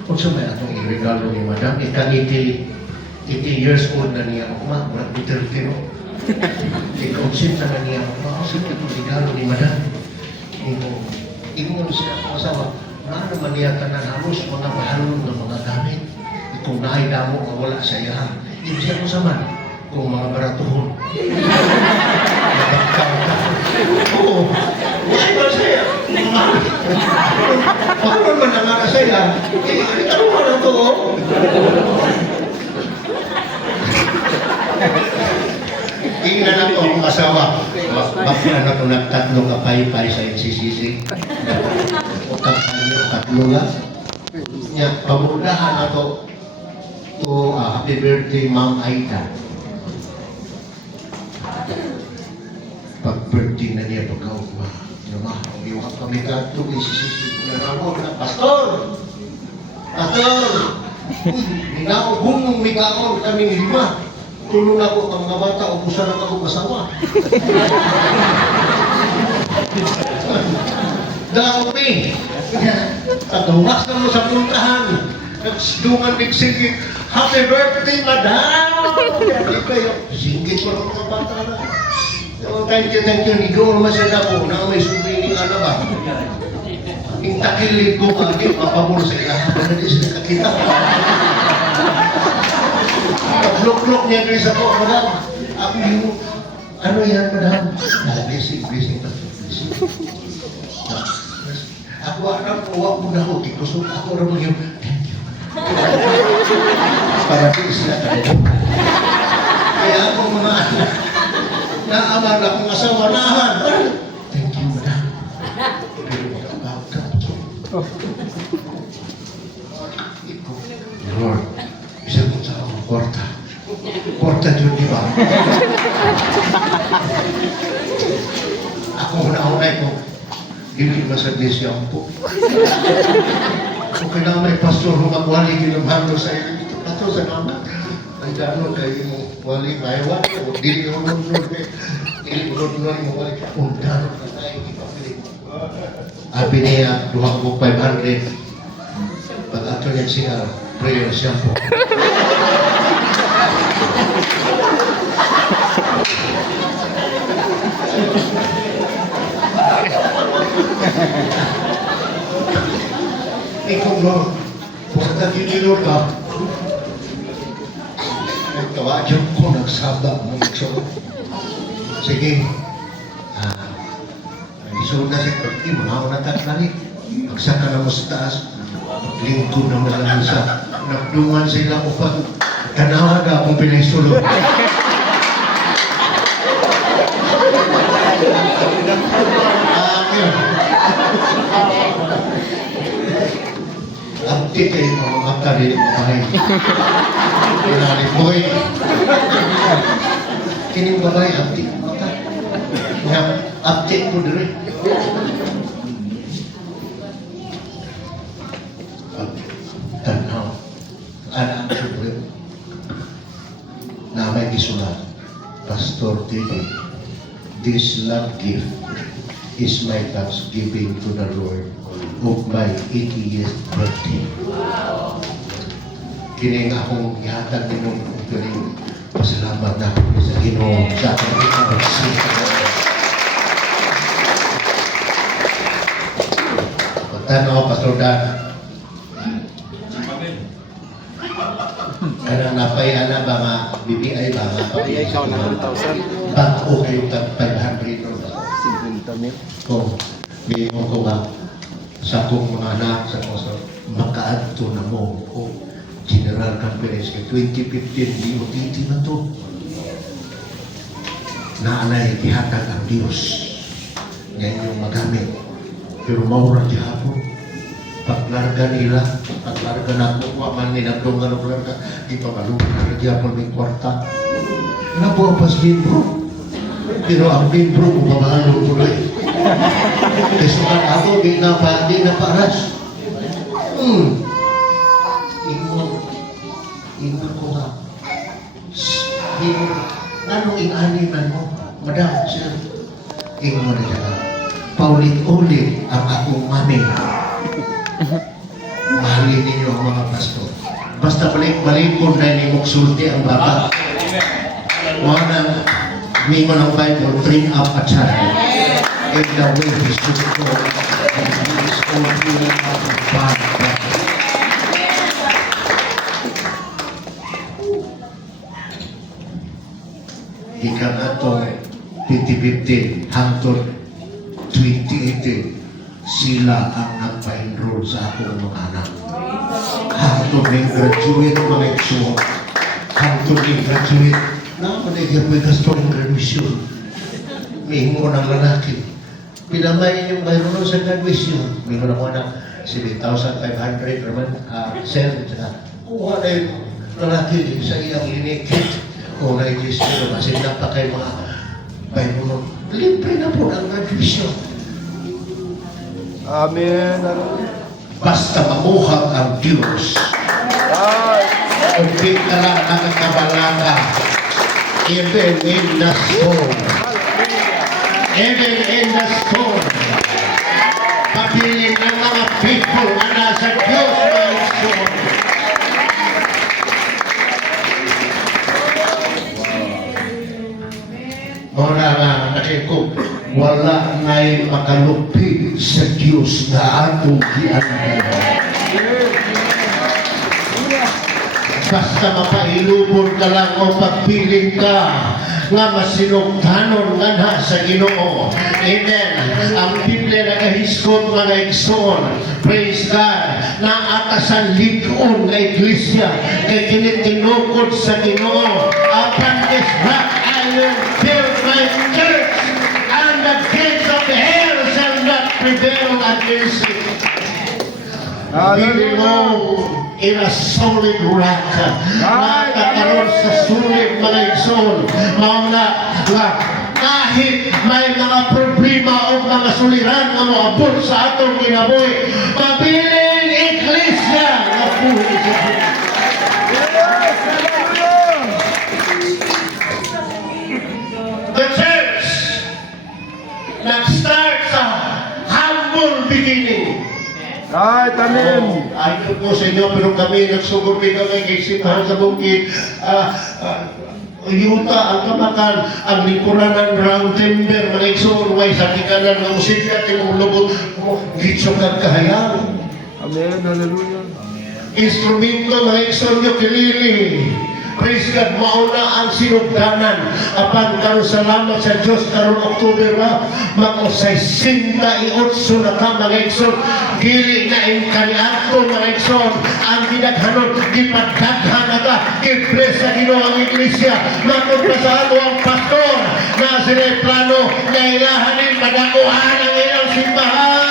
Kung sa may atong iregalo ni Madam, ikang 80 years old na niya ako, ma, murag bitter tino. Ikonsin na niya ako, ma, sa itong regalo ni Madam. Ingon siya ako asawa, na naman niya ka na halos mga mahalong ng mga gamit. Kung naay damo ang wala sa iya, hindi siya ko saman kung mga baratuhon. Nabagkaw ka. Oo. Why ba saya? Paano man ang saya? Ano ba na to? Tingnan ako ang asawa. Bakla na ito nagtatlo ka pay-pay sa NCCC. O tatlo nga. Nya, pamundahan na to. Happy birthday, Ma'am Aida. Pag-birthday na niya, pagkaugma. Iwa kami ka ito, NCCC. Naramon na, Pastor! Pastor! Uy, hinaubong may kaon kaming lima. Tulong ako ang mga bata, ubusan lang ako masawa. Dami. Tatawas na mo sa puntahan. Nagsdungan big singit. Happy birthday, madam! Hindi kayo. Singit ko lang mga bata na. Oh, thank you. Nigo naman sila po na may sumiling ano ba? Yung takilid ko ka, di mapabor sa ilahan. Ano di sila kakita? Look niya guys ako, madam. Ako yung, ano yan, madam? Blessing. Ako anak ko, wag mo na ako. Kusog ako naman yung, thank you, madam. Para di sila kakita. Kaya ako mga anak, naaman akong asawa nahan. Thank you, madam. Pero mag-about ka. Ikaw, Lord, isa ko sa akong kwarta. Kwarta dyan, di ba? Ako una-unay ko, hindi ba sa iglesia po? Kung kailangan may pastor, magwali kinamahalo sa iyo. Ito sa naman. Ay gano'n kayo mo wali maiwan o dili mo nunod eh. Dili mo nunod mo wali. Kung gano'n ka tayo ipapilit. Abi niya, 2,500. Pag ato niya siya, prayer siya po. Ikaw mo, pagka kinilo ka, nagtawadyan ko, nagsaba mo nagsawa. Sige, isunod na siya, mga natatlanik. Magsaka na mo sa taas, maglingkod na mo lang sa nagdungan sila upang tanawa na akong pinaisulog. Abdi kayo mga mata rin bahay. Pinari boy. Kining bahay, abdi mata. Nga, abdi ko rin. Tanaw. Anak ko rin. Na may gisulat. Pastor David, this love gift is my thanksgiving to the Lord of my 80th birthday. Kining akong ihatag din ng kining pasalamat na ako sa Ginoo sa aking ikabagsik. Pagtanaw, Pastor Dan. Kanang napayana ba nga, BBI ba nga? BBI ikaw na 1,000. Bago kayo tag 500 o 50,000. kung bigyan ko nga sa akong mga anak sa koso, makaadto na mo o General Conference kay 2015 di mo titi na to na anay ihatag ang Diyos ngayon yung magamit pero maura di hapon paglarga nila paglarga na ako man ninagdungan o larga di pa malungan na di hapon may kwarta nabuha pas libro pero ang libro kung mamahalo ko na kasi kan ako di na paras Ingo ko nga nanong inaniman mo madam sir ingo na siya paulit-ulit ang akong mami mahalin ninyo ang mga pastor basta balik-balik kung na hindi magsulti ang bata wanang mingo ng Bible bring up a child in the way he should go and he is all feeling out of bad. Ikan atong 2015 hangtod 2018, sila ang nagpa-enroll sa akong mga anak. Hangtod ng graduate mga igsoon. Hangtod ng graduate na manigyan mo gasto ng graduation. Mihingo ng lalaki. Pinamayin yung mayroon sa graduation. Mayroon ako ng 7,500 naman, sir. Kuha na yung lalaki sa iyang inikit. Kung na-register, kasi napakay mga mayroon. Libre na po ang graduation. Amen. Hallelujah. Basta mamuhag ang Diyos. Ay. Hindi ka lang nakakabalaka. Even in the storm. Even in the storm. Pabiling ng mga people na nasa Diyos ng storm. Muna nga nakikog, wala na'y makalupig sa Diyos na atong giandalan. Basta mapailubon ka lang o pagpiling ka nga masinugtanon nga na sa Ginoo. Amen. Ang Biblia nagahiskot mga igsoon. Praise God. Na atasan likon nga iglesia kay kinitinukod sa Ginoo. Upon this rock I will build my church, and the gates of hell shall not prevail against it. Hallelujah. In a solid rock. Nakakaroon sa sulit mga igsoon. Mga kahit may mga problema o mga suliran na maabot sa atong kinabuhi, mabiling iglesia na buhay sa Diyos. Yes. Hallelujah. The church nag-start sa humble beginning. Ay, amen. Ayaw po sa inyo, pero kami nagsugurbi kami kay Sintahan sa bukid. Yuta ang kamakan, ang likuran ng round timber, mga igsoon, may sakikanan ng usip natin ang lubot, gitsok ang kahayang. Amen. Hallelujah. Instrumento mga igsoon nyo kilili. Praise God, mauna ang sinugdanan. Apan karon salamat sa Diyos karon October na mag-usay 68 na ka mga igsoon. Gili na yung kaniato mga igsoon. Ang ginaghanon, gipadaghan na ka. Gibless sa Ginoo ang iglesia. Magpasado ang pastor na sila plano na ilahanin madakuhan ang ilang simbahan.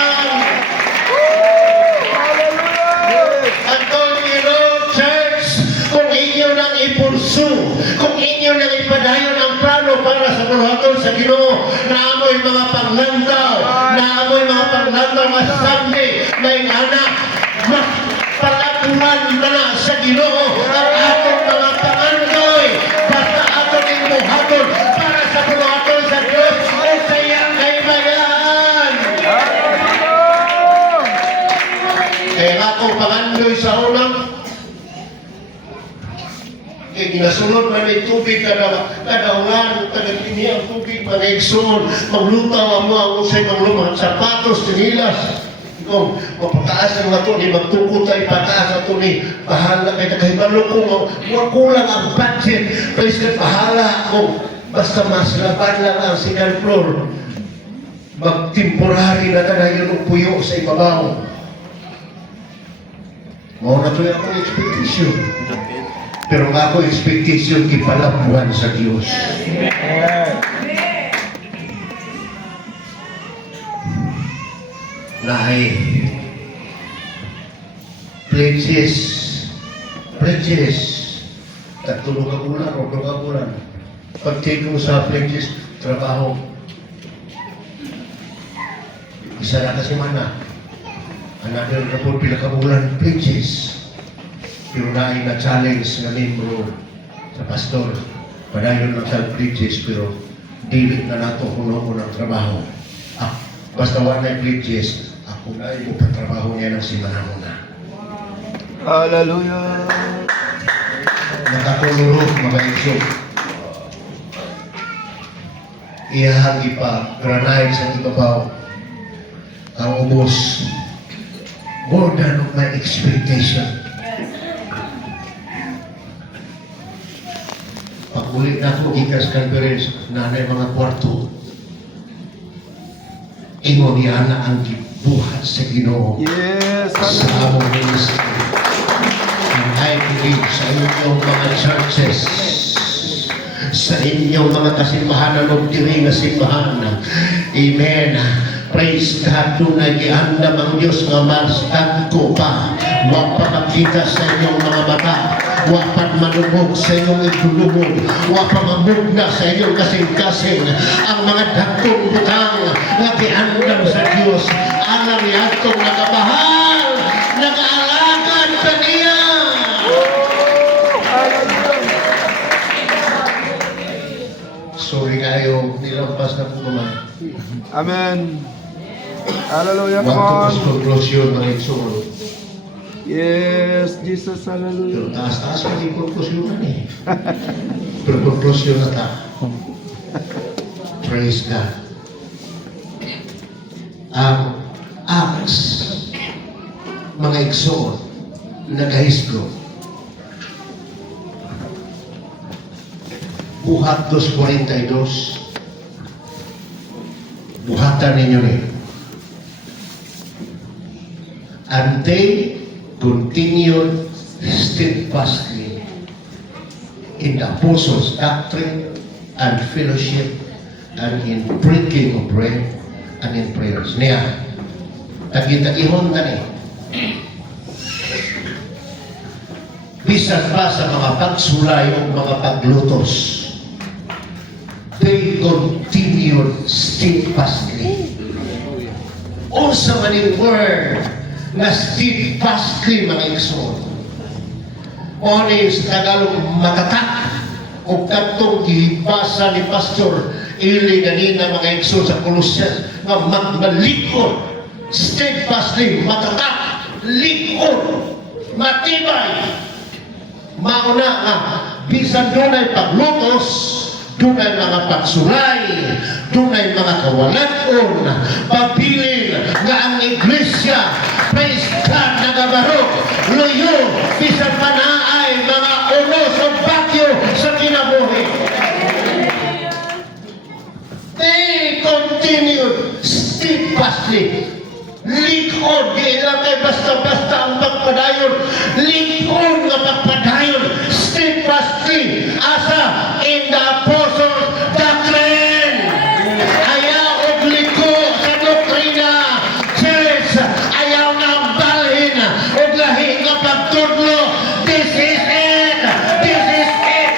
Kung inyo nang ipursu, kung inyo nang ipadayon ang plano para sa buhaton sa Ginoo, naamoy mga panglantaw, naamoy mga panglantaw nga Sunday, may anak, palaturan na na sa Ginoo, ang atong mga pangandoy, basta atong imuhaton para sa buhaton sa Diyos, o sa iyang kaibayan. Kaya nga kung pangandoy sa unang, ginasunod na may tubig kada ulan, kada tini ang tubig, mga igsoon, maglutaw mo ang usay maglumang sapatos, tinilas. Kung mapataas ang ito, ni magtukot ay pataas ito ni bahala kay nakahibalo kung kulang ang budget, please ka bahala kung basta mas laban lang ang second floor. Mag-temporary na tayo ng puyo sa ibabaw. Mauna ito yung akong expectation. Pero ako expectation kipalapuan sa Diyos. Nahay pledges tatulong ka bulan o 2 ka bulan. Pag-take mo sa pledges, trabaho. Isa na kasi mana. Another na po pila ka bulan pledges. Pero naay na challenge na membro sa pastor. Padayon lang sa pledges pero dilit na nato kuno ko ng trabaho. Basta wala pledges, ako na yung patrabaho niya ng simana muna. Hallelujah. Nakakuluro mga isyo. Iyahagi pa, granay sa ibabaw. Ang ubos, more than of my expectation. Pag-ulit na ako, ikas conference, nanay mga kwarto. Ingon niya na ang gibuhat sa Ginoo Yes, sa hallelujah. among ministry. And I believe sa inyong mga churches, sa inyong mga kasimbahanan o diri nga simbahan. Amen. Praise God, tunay giandam ang Diyos nga mas dagko pa. Wa pa makita sa inyong mga mata. Wa pa manubog sa inyong igulubog. Wa pa mamugna sa inyong kasing-kasing. Ang mga dagkong butang nga giandam sa Diyos. Alam niya itong nakamahal, nag-aalagan ka niya. Sorry kayo, nilampas na po naman. Amen. Hallelujah, Waktu come pas on. konklusyon ng Exxon. Yes, Jesus, hallelujah. Pero taas-taas ka di konklusyonan eh. Pero konklusyon na ta. Praise God. Ang Acts, mga Exxon, nagahisgo. Buhat 2:42. Buhatan ninyo ni. And they continued steadfastly in the apostles' doctrine and fellowship and in breaking of bread and in prayers. Niya, tagita-ihon na ni. Bisan pa sa mga pagsulay o mga paglutos, they continued steadfastly. Unsa man yung word na steadfastly, mga igsoon. O ni sa Tagalog, matatak. O katong gihibasa ni Pastor Ili ganina, mga igsoon, sa Colossians, na magmalikod, steadfastly, matatak, likod, matibay. Mauna nga, bisan dunay paglutos, dunay mga pagsulay, dunay mga kawalan-on, pabilin nga ang iglesia, praise God, nagabarok, luyo, bisan panaay, mga unos o bagyo sa kinabuhi. They continued steadfastly. Likod, di lang kay basta-basta ang pagpadayon. Likod nga pagpadayon, steadfastly, asa in the apostles' doctrine. Ayaw og liko sa doktrina. Church, ayaw na balhin og lahi nga pagtudlo. This is it. This is it.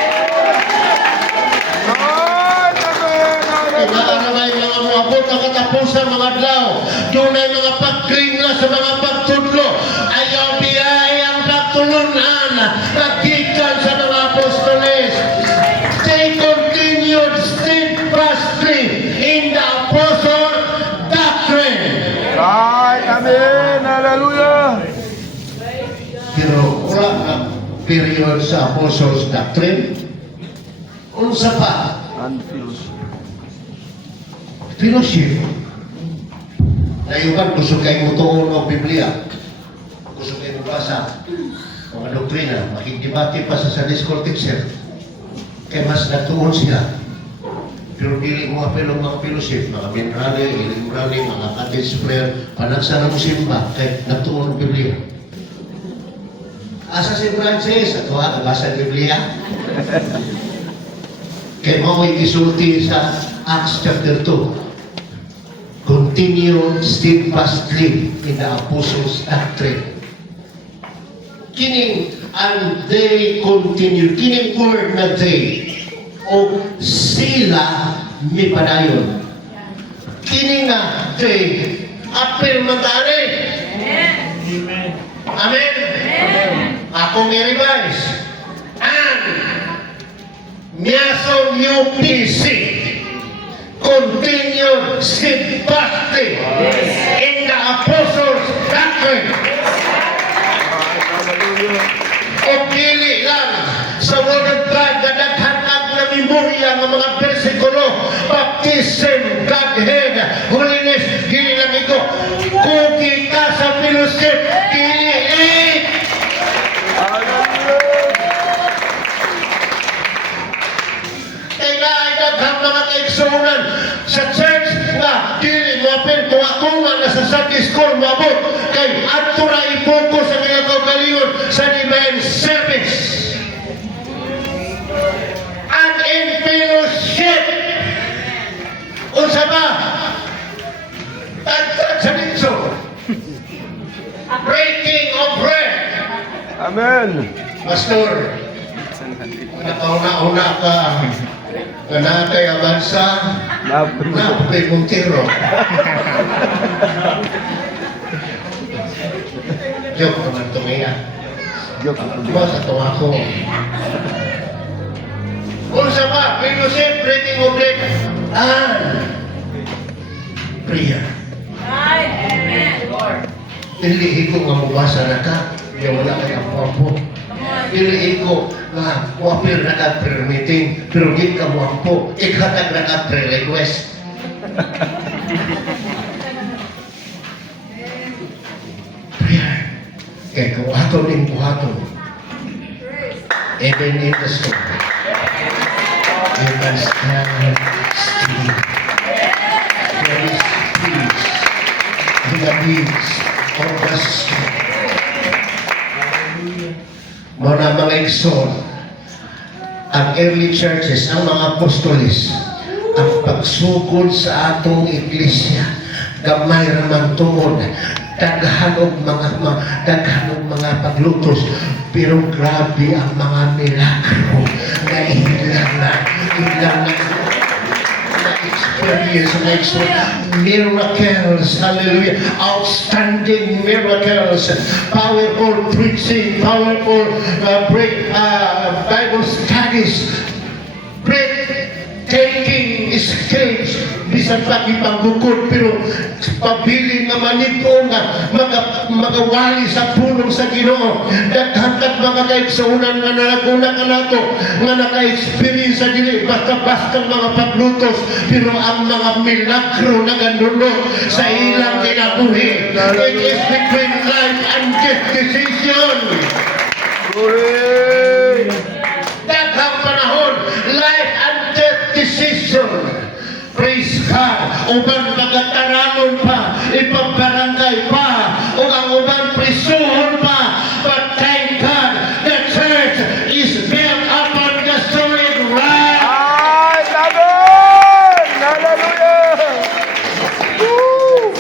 Lord, amen. Kaya Hallelujah. na may mga muabot ang katapusan mga adlaw. Dunay mga pagkringla sa mga pagtudlo. Ayaw biyay ang pagtulunan. Nagkikan sa mga apostoles. They continued steadfastly in the apostle doctrine. Right, amen. Hallelujah. Pero wala na period sa apostles doctrine. Unsa pa? Unfused. Fellowship. Nayuban, gusto kayo mutuon o Biblia. Gusto kayo mabasa. Mga doktrina, makikibati pa sa Sunday School teacher. Kaya mas natuon siya. Pero dili mga fellowship, mga minrali, ilimrali, mga cottage prayer, panagsa ng simba, kaya natuon ang Biblia. Asa si Francis, ato ha, nabasa ang Biblia. Kaya mao'y isulti sa Acts chapter 2. Continue steadfastly in the apostles' doctrine. Kining, and they continue. Kining word na they, o sila mi padayon. Kining nga they, apel matari. Amen. Amen. Ako mi-revise. And Miaso UPC continued steadfastly in the apostles' doctrine. O pili lang sa Word of God na naghanap na memorya ng mga bersikulo, baptism, Godhead, holiness, dili lang ito. Kung kita sa fellowship, dili kaya ay daghang mga kaigsunan sa church nga dili mo apil mo ako nga nasa Sunday school mabot kay ato na i-focus ang iyang kaugalingon sa divine service and in fellowship. Unsa ba? Tagtag sa litso. Breaking of bread. Amen. Pastor, nakauna-una ka kanatay abansa na pay Montero. Joke naman ito ngayon. Joke. Diba sa tuwa ko? Unsa ba? Fellowship, breaking of bread, and prayer. Amen, Lord. Dili ko nga mubasa na ka, kaya wala kay ampo. Dili ko nga wapir na ka prayer meeting, pero di ka mo ampo, ikhatag na ka prayer request. Prayer. Kaya kung ato din buhaton, even in the storm, you can stand still. There is peace in the midst of the storm. Mga mga igsoon, ang early churches, ang mga apostolis, ang pagsugod sa atong iglesia, gamay raman tuod, daghan og mga paglutos, pero grabe ang mga milagro na ilang na experience, miracles, hallelujah, outstanding miracles, powerful preaching, powerful Bible studies, breathtaking escapes, bisan pa ipanggukod, pero pabiling nga maniko nga magawali sa pulong sa Ginoo. Daghantat mga kaigsuunan nga nalaguna ka nato nga naka-experience sa dili basta-basta mga paglutos, pero ang mga milagro na ganunod sa ilang kinabuhi. It is between life and death decision. Glory. Daghang panahon, life and death decision. Praise God. Uban pagkataranon pa, ipagbarangay pa, o ang uban prisuhon pa. But thank God, the church is built upon the solid rock. Ay, laban! Hallelujah! Woo!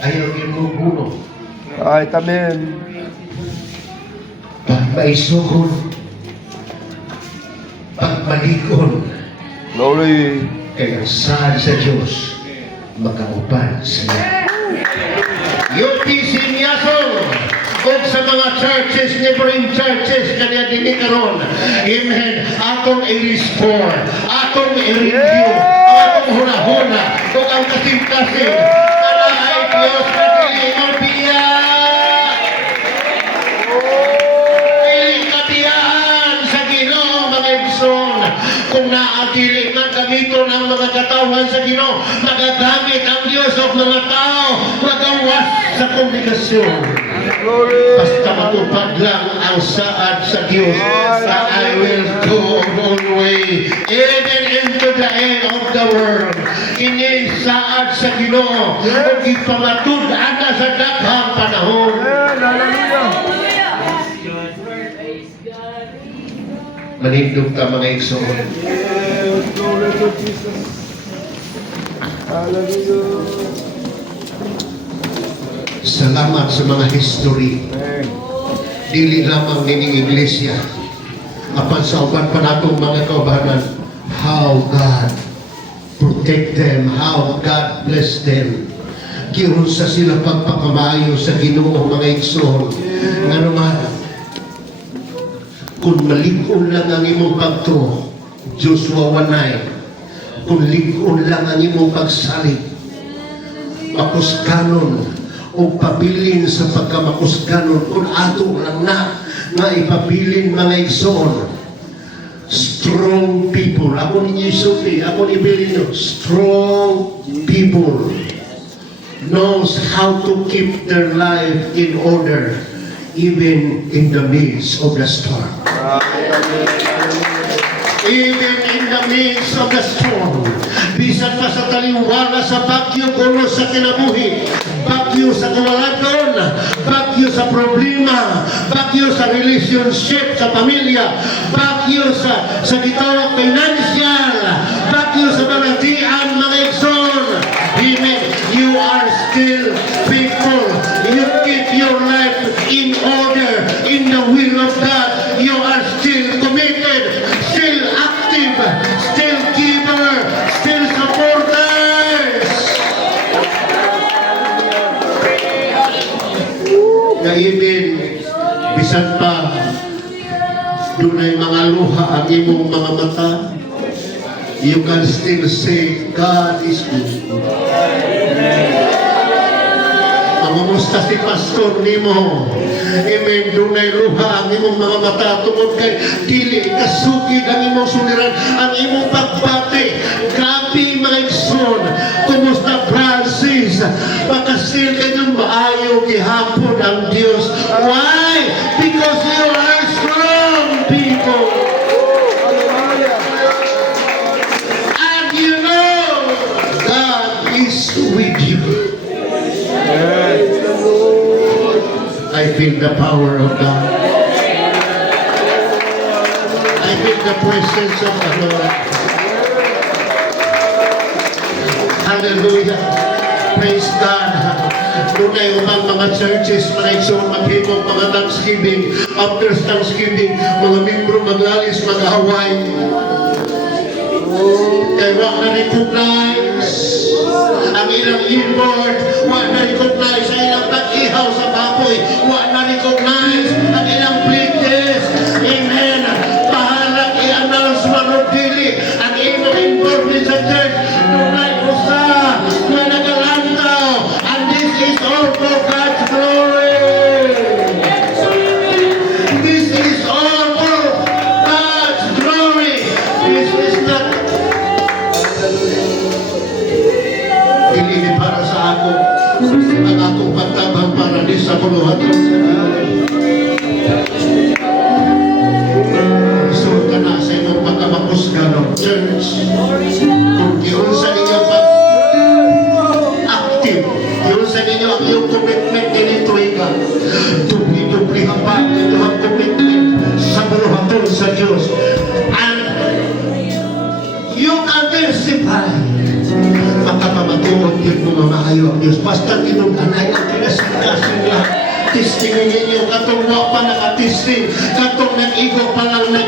Ayaw yun mo buno. Ay, amen. Pag maisugon, pag malikon, Glory. kaya ang saan sa Diyos, makaupan sa iyo. Yung pisinyason, o sa mga churches, neighboring churches, kanya din karon. Amen. Atong i-restore, atong i-review, atong huna-huna, kung ang kasing-kasing, para ay Diyos na diliyon biya. Piling kabiyaan sa Ginoo, mga ibson. Kung naatili nga gamiton ang mga katawan sa Ginoo, magagamit ang Diyos o mga tao, magawas sa komunikasyon. Glory. Basta matupad lang ang saad sa Diyos na I will go all the way even into the end of the world. Ini saad sa Ginoo o ipamatud-an na sa daghang panahon. Amen. Hallelujah. Manindog ka mga igsoon. Yes, glory to Jesus. Hallelujah. Salamat sa mga history. Amen. Dili lamang nining iglesia. Apan sa uban pa natong mga kaubanan, how God protect them, how God bless them. Gihon sa sila pagpakamayo sa Ginoo mga igsoon. Nga naman, kung malig-on lang ang imong pagtuo, Joshua 1:9, kung lig-on lang ang imong pagsalig, makuskanon o pabilin sa pagkamakuskanon, kung ato lang na nga ipabilin mga igsoon. Strong people, ako ninyo isuti, ako ibilin nyo, strong people knows how to keep their life in order even in the midst of the storm. Even in the the midst of the storm. Bisan pa sa taliwala sa bagyo kuno sa kinabuhi, bagyo sa kawalan, bagyo sa problema, bagyo sa relationship sa pamilya, bagyo sa gitawang financial, bagyo sa balatian, mga igsoon. Amen. You are still faithful. You keep your life in order, in the will of God. You are still committed, still active, still giver, still supporters. Amen. Bisan pa, dunay mga luha ang imong mga mata, you can still say, God is good. Mamusta si pastor nimo. Amen. Dunay luha ang imong mga mata tungod kay dili kasugid ang imong suliran, ang imong pagbati. Grabe mga igsoon. Kumusta Francis? Makasil kanyang maayo gihapon ang Dios. Why? Because you are strong people. And you know God is with you. I feel the power of God. I feel the presence of the Lord. Hallelujah. Praise God. Dunay umang mga churches, mga igsoon, maghimog, mga Thanksgiving. After Thanksgiving, mga membro maglalis, mag-Hawaii. Kaya wak na-recognize ang ilang inboard, wak na-recognize ang ilang pag-ihaw sa baboy, wak na-recognize ang ilang pledges. Amen. Pahalang i-announce manudili ang ilang inboard sa church. Tunay usa na nagalantaw. And this is all for God's glory. This is all for God's glory. This is not hindi para sa ako, ang akong pagtabang para di sa puluhan. Isunod ka na sa inyong pagkamakusga ng church. Kung yun sa inyo pag-active, yun sa inyo ang iyong commitment ganito ka. Dubli-dubli ang ito ang commitment sa puluhan sa Diyos. And you can testify. Makapamatuod yun mga maayo ang Diyos. Basta tinunganay ang kinasikasin lang. Testingin ninyo, katong wa pa nakatisting, katong nag-igo pa lang na